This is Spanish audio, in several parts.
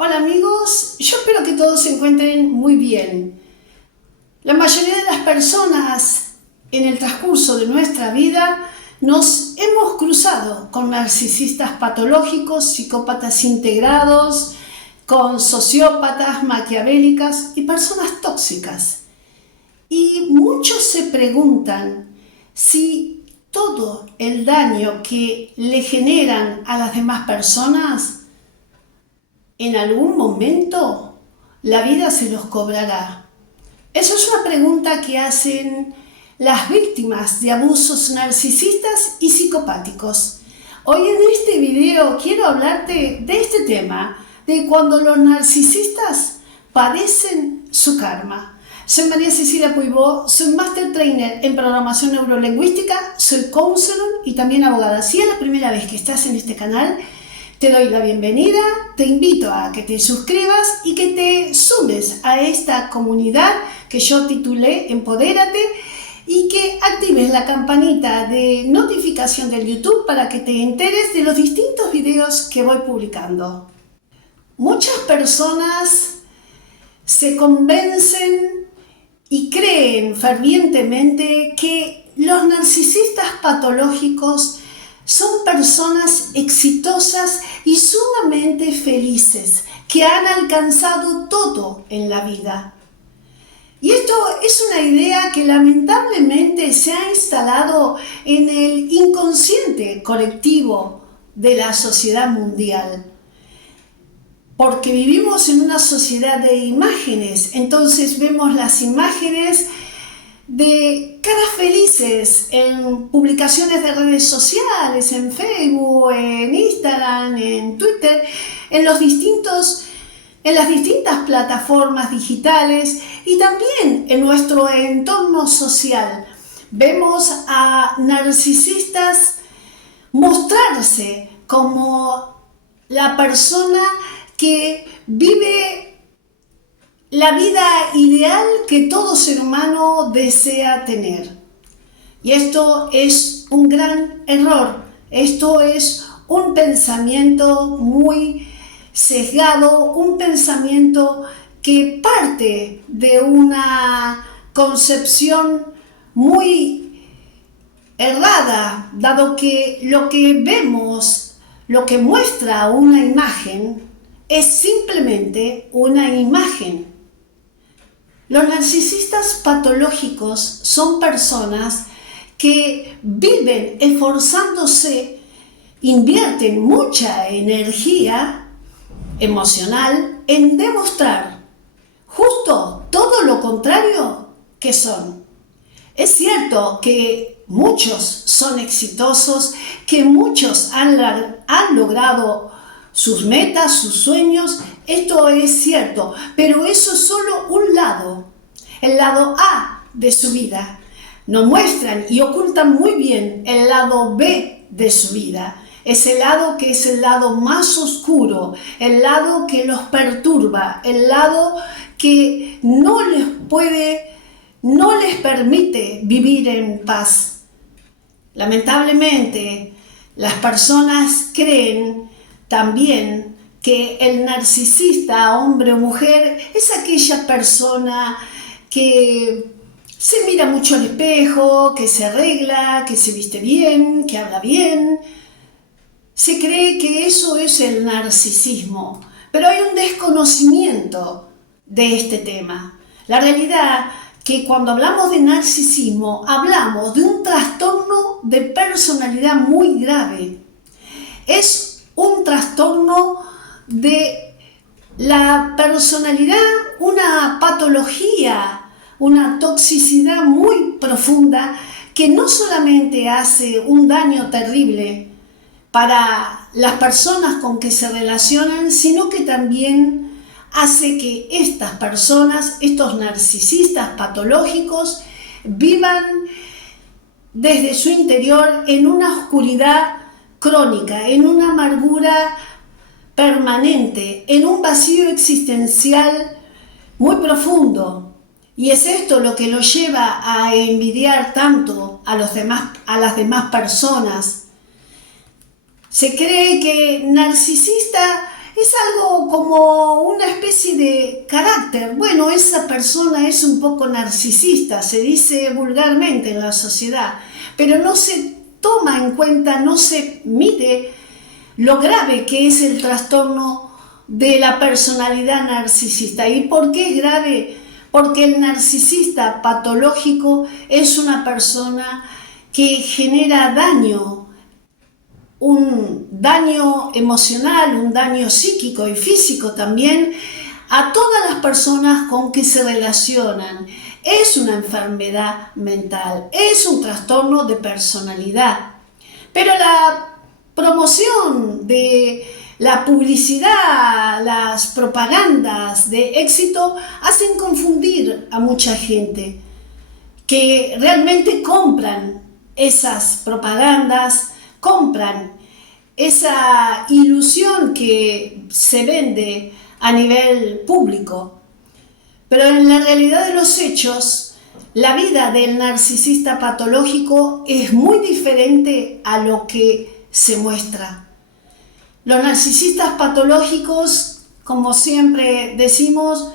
Hola amigos, yo espero que todos se encuentren muy bien. La mayoría de las personas en el transcurso de nuestra vida nos hemos cruzado con narcisistas patológicos, psicópatas integrados, con sociópatas, maquiavélicas y personas tóxicas. Y muchos se preguntan si todo el daño que le generan a las demás personas en algún momento la vida se los cobrará. Eso es una pregunta que hacen las víctimas de abusos narcisistas y psicopáticos. Hoy en este video quiero hablarte de este tema, de cuando los narcisistas padecen su karma. Soy María Cecilia Puibó, soy Master Trainer en Programación Neurolingüística, soy counselor y también abogada. Si es la primera vez que estás en este canal, te doy la bienvenida, te invito a que te suscribas y que te sumes a esta comunidad que yo titulé Empodérate y que actives la campanita de notificación del YouTube para que te enteres de los distintos videos que voy publicando. Muchas personas se convencen y creen fervientemente que los narcisistas patológicos son personas exitosas y sumamente felices, que han alcanzado todo en la vida. Y esto es una idea que lamentablemente se ha instalado en el inconsciente colectivo de la sociedad mundial. Porque vivimos en una sociedad de imágenes, entonces vemos las imágenes de caras felices en publicaciones de redes sociales, en Facebook, en Instagram, en Twitter, en las distintas plataformas digitales y también en nuestro entorno social. Vemos a narcisistas mostrarse como la persona que vive la vida ideal que todo ser humano desea tener. Y esto es un gran error. Esto es un pensamiento muy sesgado, un pensamiento que parte de una concepción muy errada, dado que lo que vemos, lo que muestra una imagen, es simplemente una imagen. Los narcisistas patológicos son personas que viven esforzándose, invierten mucha energía emocional en demostrar justo todo lo contrario que son. Es cierto que muchos son exitosos, que muchos han logrado sus metas, sus sueños. Esto es cierto, pero eso es solo un lado, el lado A de su vida. Nos muestran y ocultan muy bien el lado B de su vida. Ese lado que es el lado más oscuro, el lado que los perturba, el lado que no les permite vivir en paz. Lamentablemente, las personas creen también que el narcisista, hombre o mujer, es aquella persona que se mira mucho al espejo, que se arregla, que se viste bien, que habla bien. Se cree que eso es el narcisismo, pero hay un desconocimiento de este tema. La realidad que cuando hablamos de narcisismo, hablamos de un trastorno de personalidad muy grave. Es un trastorno de la personalidad, una patología, una toxicidad muy profunda que no solamente hace un daño terrible para las personas con que se relacionan, sino que también hace que estas personas, estos narcisistas patológicos, vivan desde su interior en una oscuridad crónica, en una amargura permanente, en un vacío existencial muy profundo. Y es esto lo que los lleva a envidiar tanto a las demás personas. Se cree que narcisista Es algo como una especie de carácter. Bueno, esa persona es un poco narcisista, se dice vulgarmente en la sociedad, pero no se toma en cuenta, no se mide lo grave que es el trastorno de la personalidad narcisista. ¿Y por qué es grave? Porque el narcisista patológico es una persona que genera daño, un daño emocional, un daño psíquico y físico también a todas las personas con que se relacionan. Es una enfermedad mental, es un trastorno de personalidad. Pero la promoción de la publicidad, las propagandas de éxito hacen confundir a mucha gente que realmente compran esas propagandas, compran esa ilusión que se vende a nivel público. Pero en la realidad de los hechos, la vida del narcisista patológico es muy diferente a lo que se muestra. Los narcisistas patológicos, como siempre decimos,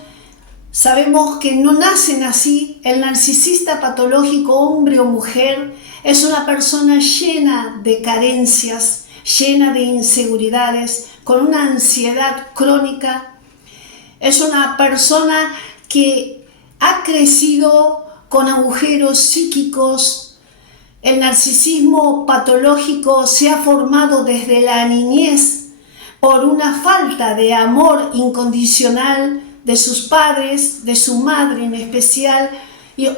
sabemos que no nacen así. El narcisista patológico, hombre o mujer, es una persona llena de carencias, llena de inseguridades, con una ansiedad crónica. Es una persona que ha crecido con agujeros psíquicos. El narcisismo patológico se ha formado desde la niñez por una falta de amor incondicional de sus padres, de su madre en especial,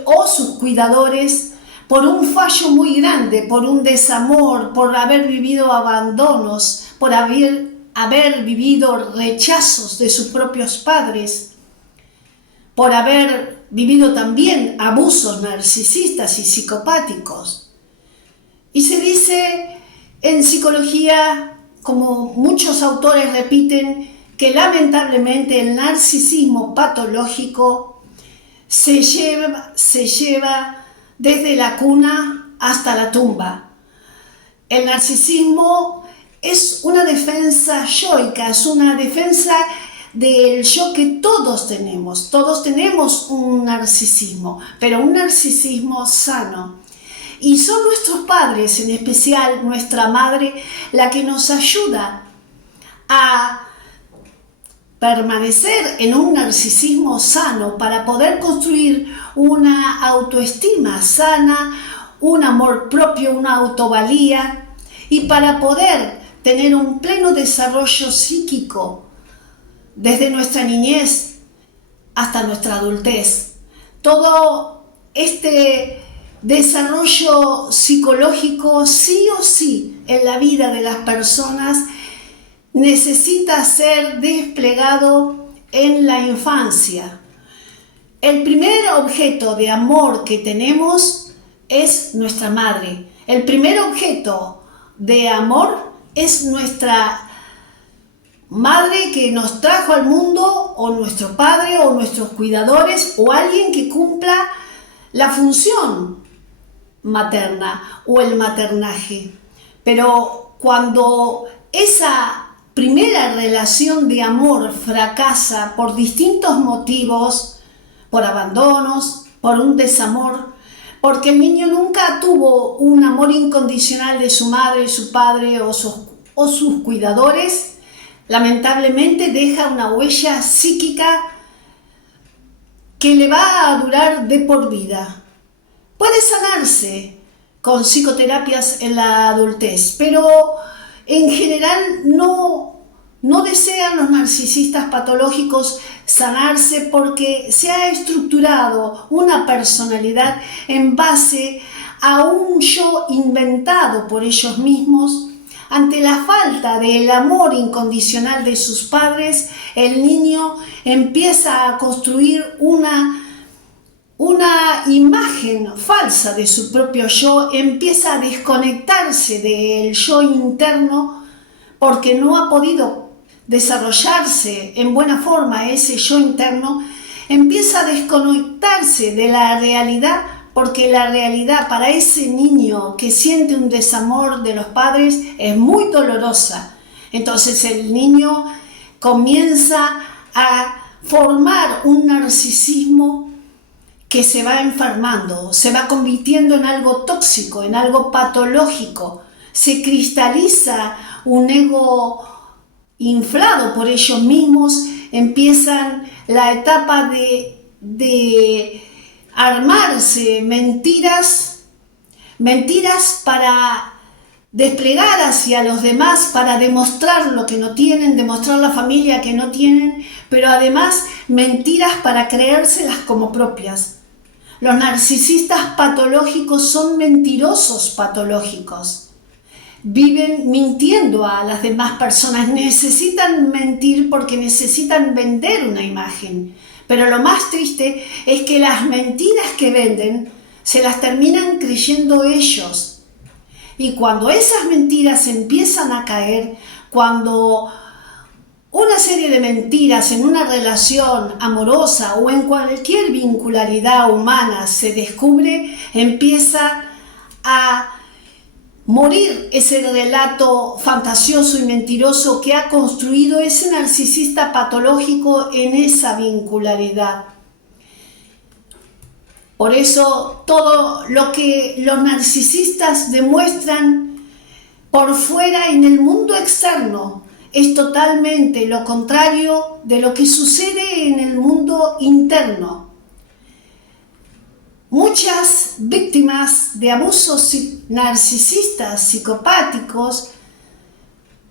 o sus cuidadores, por un fallo muy grande, por un desamor, por haber vivido abandonos, por haber vivido rechazos de sus propios padres, por haber vivido también abusos narcisistas y psicopáticos. Y se dice en psicología, como muchos autores repiten, que lamentablemente el narcisismo patológico se lleva desde la cuna hasta la tumba. El narcisismo es una defensa yoica, es una defensa del yo que todos tenemos un narcisismo, pero un narcisismo sano. Y son nuestros padres, en especial nuestra madre, la que nos ayuda a permanecer en un narcisismo sano para poder construir una autoestima sana, un amor propio, una autovalía, y para poder tener un pleno desarrollo psíquico desde nuestra niñez hasta nuestra adultez. Todo este desarrollo psicológico, sí o sí, en la vida de las personas necesita ser desplegado en la infancia. El primer objeto de amor que tenemos es nuestra madre. El primer objeto de amor es nuestra madre que nos trajo al mundo, o nuestro padre, o nuestros cuidadores, o alguien que cumpla la función materna o el maternaje. Pero cuando esa primera relación de amor fracasa por distintos motivos, por abandonos, por un desamor, porque el niño nunca tuvo un amor incondicional de su madre, su padre o sus cuidadores, lamentablemente deja una huella psíquica que le va a durar de por vida. Puede sanarse con psicoterapias en la adultez, pero en general no desean los narcisistas patológicos sanarse, porque se ha estructurado una personalidad en base a un yo inventado por ellos mismos. Ante la falta del amor incondicional de sus padres, el niño empieza a construir una imagen falsa de su propio yo, empieza a desconectarse del yo interno porque no ha podido desarrollarse en buena forma ese yo interno, empieza a desconectarse de la realidad, porque la realidad para ese niño que siente un desamor de los padres es muy dolorosa. Entonces el niño comienza a formar un narcisismo que se va enfermando, se va convirtiendo en algo tóxico, en algo patológico. Se cristaliza un ego inflado por ellos mismos, empiezan la etapa de armarse mentiras para desplegar hacia los demás, para demostrar lo que no tienen, demostrar la familia que no tienen, pero además mentiras para creérselas como propias. Los narcisistas patológicos son mentirosos patológicos. Viven mintiendo a las demás personas, necesitan mentir porque necesitan vender una imagen. Pero lo más triste es que las mentiras que venden se las terminan creyendo ellos. Y cuando esas mentiras empiezan a caer, cuando una serie de mentiras en una relación amorosa o en cualquier vincularidad humana se descubre, empieza a morir ese relato fantasioso y mentiroso que ha construido ese narcisista patológico en esa vincularidad. Por eso todo lo que los narcisistas demuestran por fuera en el mundo externo es totalmente lo contrario de lo que sucede en el mundo interno. Muchas víctimas de abusos narcisistas, psicopáticos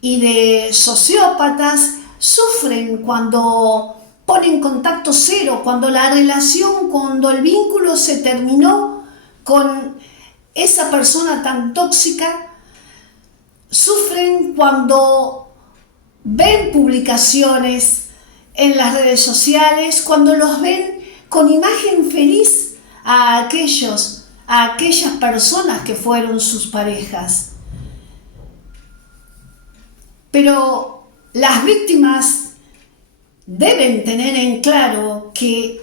y de sociópatas sufren cuando ponen contacto cero, cuando la relación, cuando el vínculo se terminó con esa persona tan tóxica. Sufren cuando ven publicaciones en las redes sociales, cuando los ven con imagen feliz a aquellas personas que fueron sus parejas. Pero las víctimas deben tener en claro que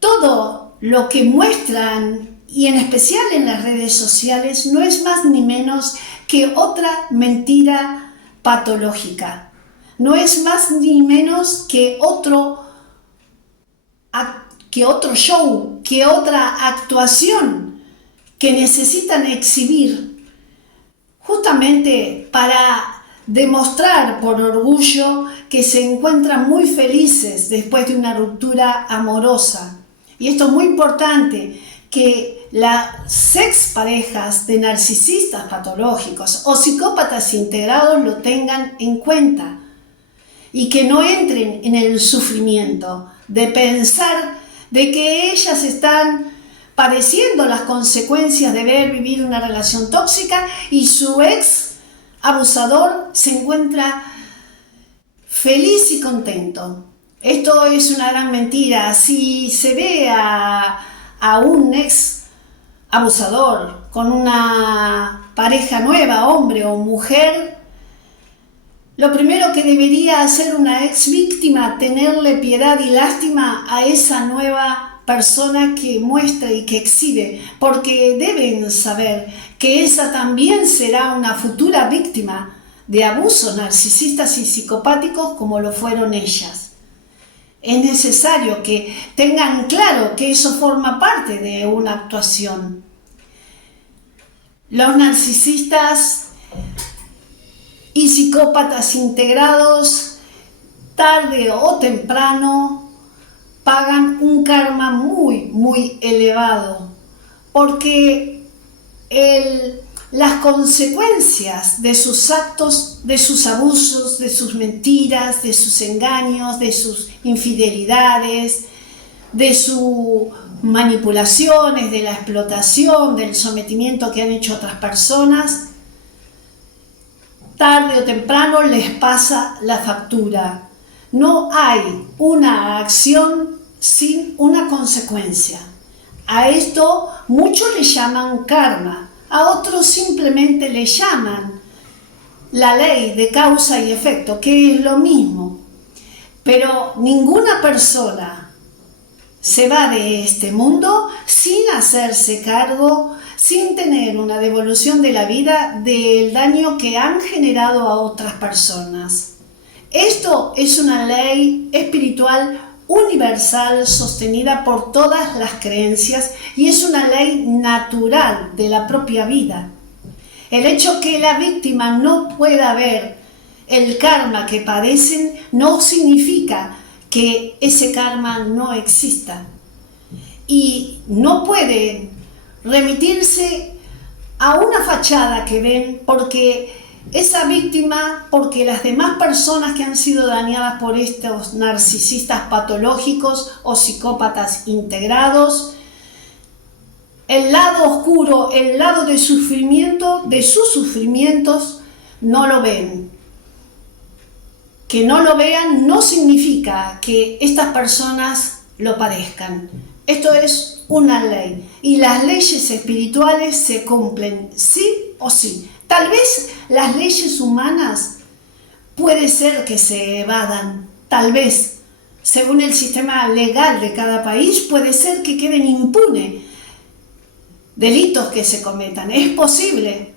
todo lo que muestran, y en especial en las redes sociales, no es más ni menos que otra mentira patológica. No es más ni menos que otro show, que otra actuación que necesitan exhibir justamente para demostrar por orgullo que se encuentran muy felices después de una ruptura amorosa. Y esto es muy importante, que las exparejas de narcisistas patológicos o psicópatas integrados lo tengan en cuenta y que no entren en el sufrimiento de pensar de que ellas están padeciendo las consecuencias de haber vivido una relación tóxica y su ex abusador se encuentra feliz y contento. Esto es una gran mentira. Si se ve a un ex abusador con una pareja nueva, hombre o mujer, lo primero que debería hacer una ex víctima, tenerle piedad y lástima a esa nueva persona que muestra y que exhibe, porque deben saber que esa también será una futura víctima de abusos narcisistas y psicopáticos como lo fueron ellas. Es necesario que tengan claro que eso forma parte de una actuación. Los narcisistas y psicópatas integrados, tarde o temprano, pagan un karma muy elevado, porque las consecuencias de sus actos, de sus abusos, de sus mentiras, de sus engaños, de sus infidelidades, de sus manipulaciones, de la explotación, del sometimiento que han hecho otras personas, tarde o temprano les pasa la factura. No hay una acción sin una consecuencia. A esto muchos le llaman karma, a otros simplemente le llaman la ley de causa y efecto, que es lo mismo. Pero ninguna persona se va de este mundo sin hacerse cargo, sin tener una devolución de la vida del daño que han generado a otras personas. Esto es una ley espiritual universal sostenida por todas las creencias y es una ley natural de la propia vida. El hecho que la víctima no pueda ver el karma que padecen no significa que ese karma no exista. Y no puede remitirse a una fachada que ven porque esa víctima, porque las demás personas que han sido dañadas por estos narcisistas patológicos o psicópatas integrados, el lado oscuro, el lado de sufrimiento, de sus sufrimientos, no lo ven. Que no lo vean no significa que estas personas lo padezcan. Esto es una ley y las leyes espirituales se cumplen sí o sí. Tal vez las leyes humanas puede ser que se evadan, tal vez, según el sistema legal de cada país, puede ser que queden impunes delitos que se cometan, es posible.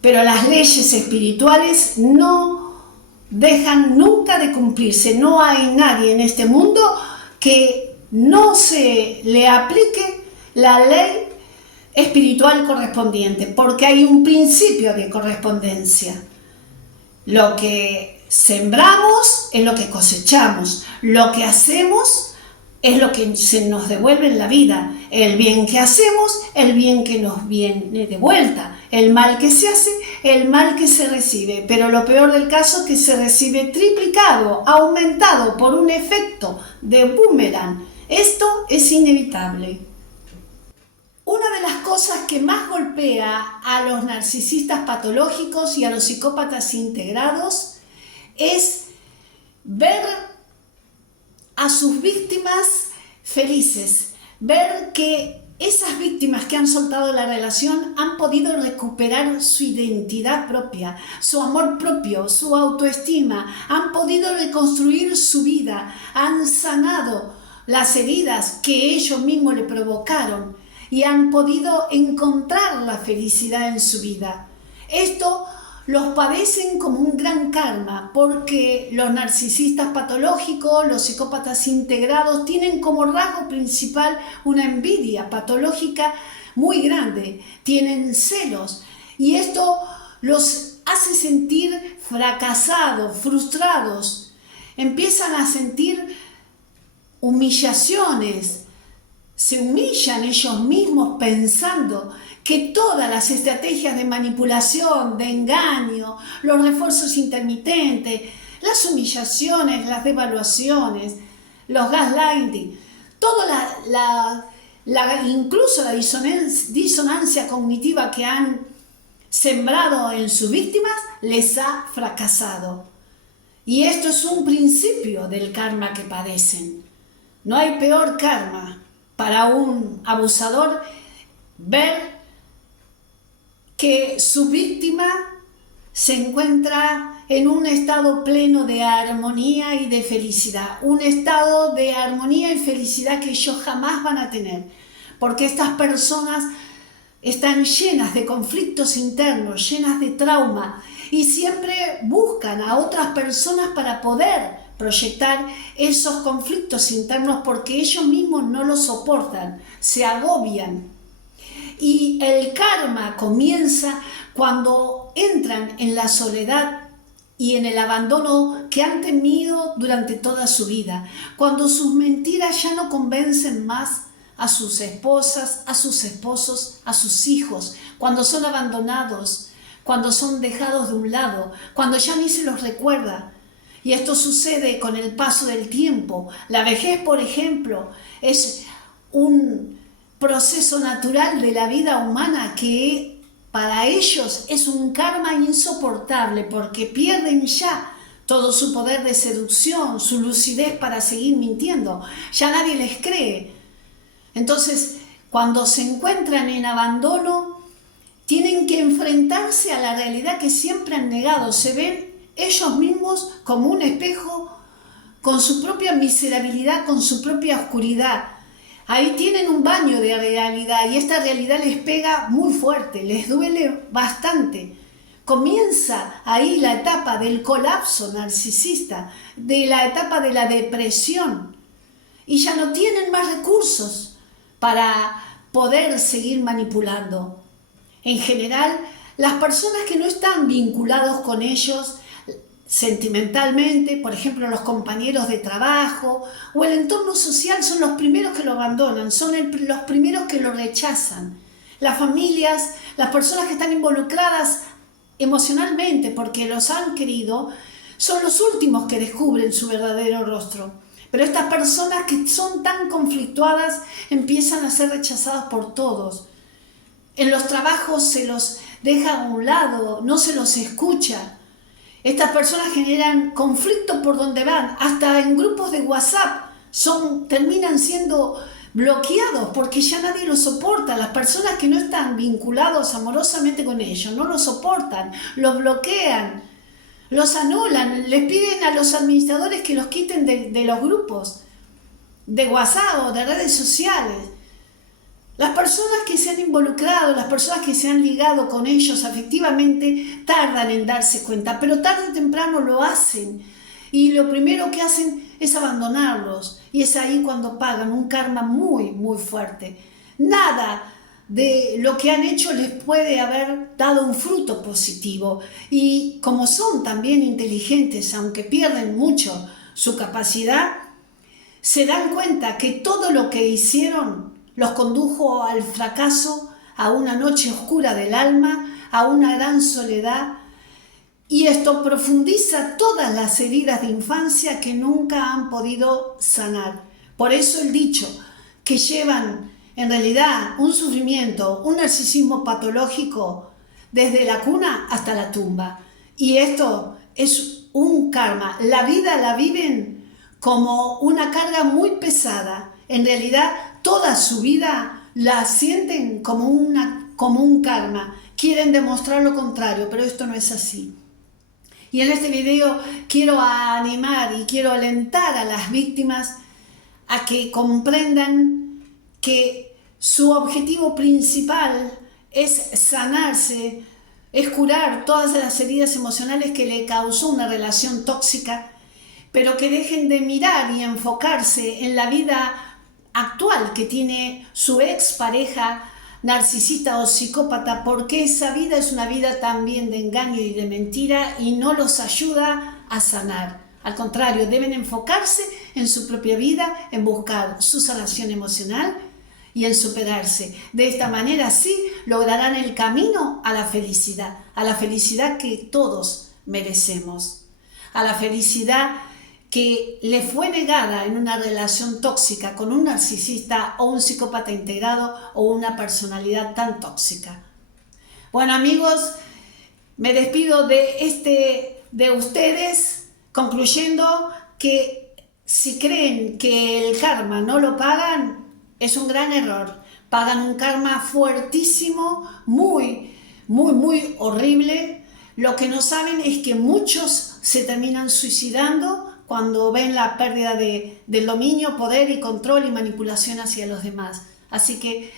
Pero las leyes espirituales no dejan nunca de cumplirse. No hay nadie en este mundo que no se le aplique la ley espiritual correspondiente, porque hay un principio de correspondencia. Lo que sembramos es lo que cosechamos, lo que hacemos es lo que se nos devuelve en la vida. El bien que hacemos, el bien que nos viene de vuelta. El mal que se hace, el mal que se recibe. Pero lo peor del caso es que se recibe triplicado, aumentado por un efecto de boomerang. Esto es inevitable. Una de las cosas que más golpea a los narcisistas patológicos y a los psicópatas integrados es ver a sus víctimas felices, ver que esas víctimas que han soltado la relación han podido recuperar su identidad propia, su amor propio, su autoestima, han podido reconstruir su vida, han sanado las heridas que ellos mismos le provocaron y han podido encontrar la felicidad en su vida. Esto los padecen como un gran karma, porque los narcisistas patológicos, los psicópatas integrados, tienen como rasgo principal una envidia patológica muy grande, tienen celos, y esto los hace sentir fracasados, frustrados, empiezan a sentir humillaciones, se humillan ellos mismos pensando que todas las estrategias de manipulación, de engaño, los refuerzos intermitentes, las humillaciones, las devaluaciones, los gaslighting, incluso la disonancia cognitiva que han sembrado en sus víctimas, les ha fracasado. Y esto es un principio del karma que padecen. No hay peor karma para un abusador ver que su víctima se encuentra en un estado pleno de armonía y de felicidad, un estado de armonía y felicidad que ellos jamás van a tener, porque estas personas están llenas de conflictos internos, llenas de trauma, y siempre buscan a otras personas para poder proyectar esos conflictos internos, porque ellos mismos no los soportan, se agobian. Y el karma comienza cuando entran en la soledad y en el abandono que han tenido durante toda su vida, cuando sus mentiras ya no convencen más a sus esposas, a sus esposos, a sus hijos, cuando son abandonados, cuando son dejados de un lado, cuando ya ni se los recuerda. Y esto sucede con el paso del tiempo. La vejez, por ejemplo, es un proceso natural de la vida humana que para ellos es un karma insoportable, porque pierden ya todo su poder de seducción, su lucidez para seguir mintiendo. Ya nadie les cree. Entonces, cuando se encuentran en abandono, tienen que enfrentarse a la realidad que siempre han negado. Se ven ellos mismos como un espejo con su propia miserabilidad, con su propia oscuridad. Ahí tienen un baño de realidad y esta realidad les pega muy fuerte, les duele bastante, comienza ahí la etapa del colapso narcisista, de la etapa de la depresión, y ya no tienen más recursos para poder seguir manipulando. En general, las personas que no están vinculados con ellos sentimentalmente, por ejemplo los compañeros de trabajo o el entorno social, son los primeros que lo abandonan, son los primeros que lo rechazan. Las familias, las personas que están involucradas emocionalmente porque los han querido, son los últimos que descubren su verdadero rostro. Pero estas personas que son tan conflictuadas empiezan a ser rechazadas por todos. En los trabajos se los deja a un lado, no se los escucha. Estas personas generan conflicto por donde van, hasta en grupos de WhatsApp terminan siendo bloqueados porque ya nadie los soporta. Las personas que no están vinculados amorosamente con ellos no los soportan, los bloquean, los anulan, les piden a los administradores que los quiten de los grupos de WhatsApp o de redes sociales. Las personas que se han involucrado, las personas que se han ligado con ellos afectivamente, tardan en darse cuenta, pero tarde o temprano lo hacen. Y lo primero que hacen es abandonarlos. Y es ahí cuando pagan un karma muy, muy fuerte. Nada de lo que han hecho les puede haber dado un fruto positivo. Y como son también inteligentes, aunque pierden mucho su capacidad, se dan cuenta que todo lo que hicieron los condujo al fracaso, a una noche oscura del alma, a una gran soledad, y esto profundiza todas las heridas de infancia que nunca han podido sanar. Por eso el dicho, que llevan en realidad un sufrimiento, un narcisismo patológico desde la cuna hasta la tumba. Y esto es un karma. La vida la viven como una carga muy pesada. En realidad, toda su vida la sienten como un karma. Quieren demostrar lo contrario, pero esto no es así. Y en este video quiero animar y quiero alentar a las víctimas a que comprendan que su objetivo principal es sanarse, es curar todas las heridas emocionales que le causó una relación tóxica, pero que dejen de mirar y enfocarse en la vida actual que tiene su expareja narcisista o psicópata, porque esa vida es una vida también de engaño y de mentira y no los ayuda a sanar. Al contrario, deben enfocarse en su propia vida, en buscar su sanación emocional y en superarse. De esta manera sí lograrán el camino a la felicidad que todos merecemos, a la felicidad que le fue negada en una relación tóxica con un narcisista o un psicópata integrado o una personalidad tan tóxica. Bueno, amigos, me despido de ustedes, concluyendo que si creen que el karma no lo pagan, es un gran error. Pagan un karma fuertísimo, muy, muy, muy horrible. Lo que no saben es que muchos se terminan suicidando cuando ven la pérdida del dominio, poder y control y manipulación hacia los demás. Así que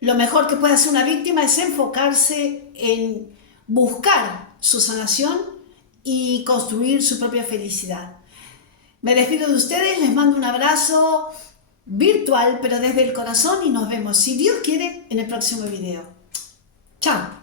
lo mejor que puede hacer una víctima es enfocarse en buscar su sanación y construir su propia felicidad. Me despido de ustedes, les mando un abrazo virtual, pero desde el corazón, y nos vemos, si Dios quiere, en el próximo video. Chao.